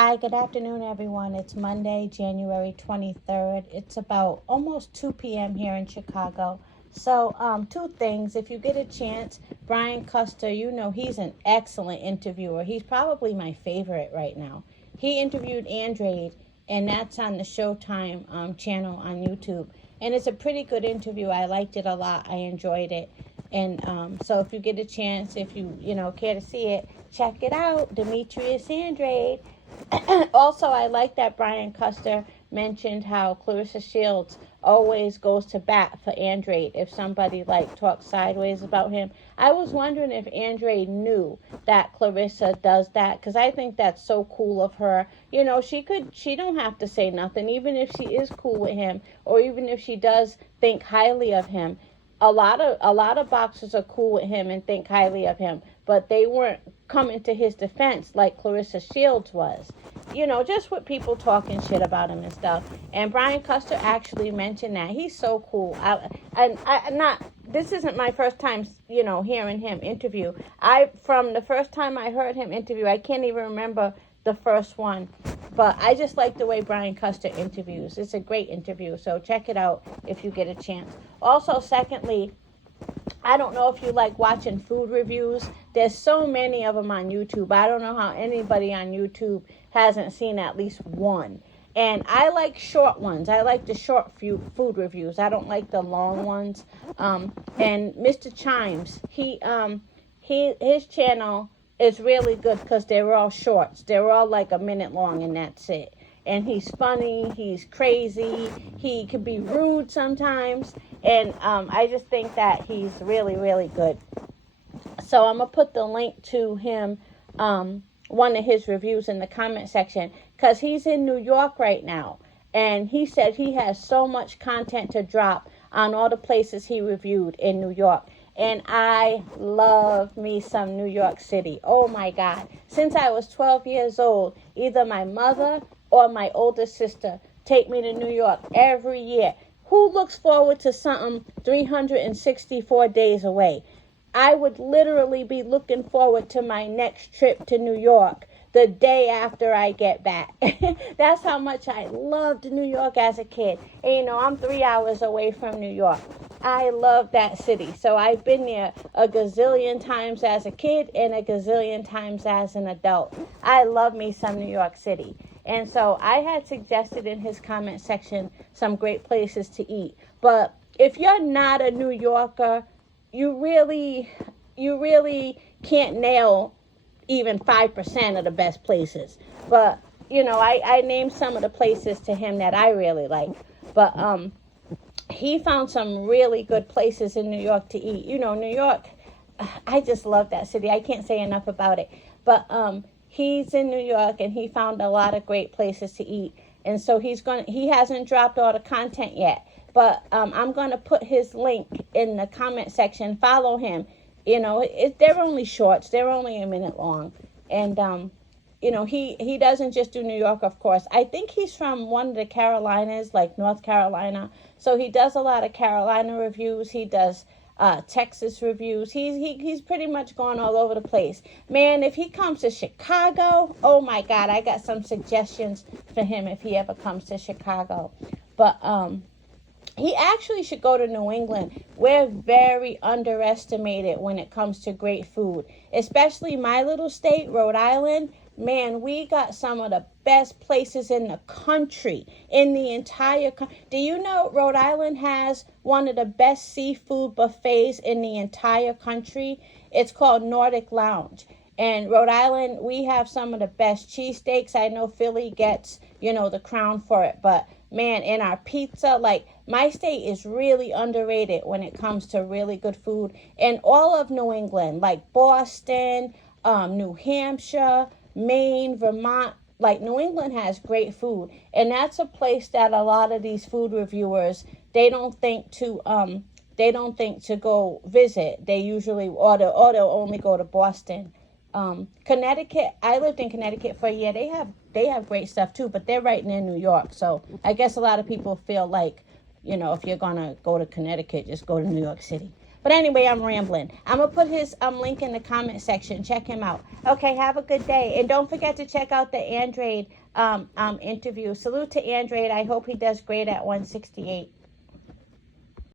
Hi, good afternoon, everyone. It's Monday, January 23rd. It's about almost 2 p.m. here in Chicago. So, two things. If you get a chance, Brian Custer, he's an excellent interviewer. He's probably my favorite right now. He interviewed Andrade, and that's on the Showtime channel on YouTube. And it's a pretty good interview. I liked it a lot. I enjoyed it. And so if you get a chance, if you care to see it, check it out. Demetrius Andrade. Also, I like that Brian Custer mentioned how Clarissa Shields always goes to bat for Andrade if somebody talks sideways about him. I was wondering if Andrade knew that Clarissa does that, because I think that's so cool of her. She don't have to say nothing, even if she is cool with him, or even if she does think highly of him. A lot of boxers are cool with him and think highly of him, but they weren't coming to his defense like Clarissa Shields was. Just with people talking shit about him and stuff. And Brian Custer actually mentioned that. He's so cool. This isn't my first time, hearing him interview. From the first time I heard him interview, I can't even remember the first one. But I just like the way Brian Custer interviews. It's a great interview, so check it out if you get a chance. Also, secondly, I don't know if you like watching food reviews. There's so many of them on YouTube. I don't know how anybody on YouTube hasn't seen at least one. And I like short ones. I like the short food reviews. I don't like the long ones. And Mr. Chimes, his channel is really good because they're all shorts. They're all like a minute long, and that's it. And he's funny, he's crazy, he can be rude sometimes, and I just think that he's really, really good. So I'm going to put the link to him, one of his reviews in the comment section, because he's in New York right now, and he said he has so much content to drop on all the places he reviewed in New York. And I love me some New York City. Oh my God. Since I was 12 years old, either my mother or my older sister take me to New York every year. Who looks forward to something 364 days away? I would literally be looking forward to my next trip to New York the day after I get back. That's how much I loved New York as a kid. And I'm 3 hours away from New York. I love that city. So I've been there a gazillion times as a kid and a gazillion times as an adult. I love me some New York City. And so I had suggested in his comment section some great places to eat. But if you're not a New Yorker, you really can't nail even 5% of the best places. But, I named some of the places to him that I really like. But he found some really good places in New York to eat. New York, I just love that city. I can't say enough about it. But he's in New York, and he found a lot of great places to eat. And so he hasn't dropped all the content yet. But I'm going to put his link in the comment section. Follow him. They're only shorts. They're only a minute long. And, he doesn't just do New York, of course. I think he's from one of the Carolinas, like North Carolina. So he does a lot of Carolina reviews. He does Texas reviews. He's pretty much gone all over the place. Man, if he comes to Chicago, oh my God, I got some suggestions for him if he ever comes to Chicago. But he actually should go to New England. We're very underestimated when it comes to great food, especially my little state, Rhode Island. Man, we got some of the best places in the country, in the entire country. Do you know Rhode Island has one of the best seafood buffets in the entire country? It's called Nordic Lounge. And Rhode Island, we have some of the best cheesesteaks. I know Philly gets, the crown for it. But, man, in our pizza, my state is really underrated when it comes to really good food. And all of New England, like Boston, New Hampshire, Maine, Vermont, New England has great food. And that's a place that a lot of these food reviewers, they don't think to go visit. They usually, or they'll only go to Boston. Connecticut, I lived in Connecticut for a year. They have great stuff too, but they're right near New York. So I guess a lot of people feel like, if you're going to go to Connecticut, just go to New York City. But anyway, I'm rambling. I'm going to put his link in the comment section. Check him out. Okay, have a good day. And don't forget to check out the Andrade interview. Salute to Andrade. I hope he does great at 168.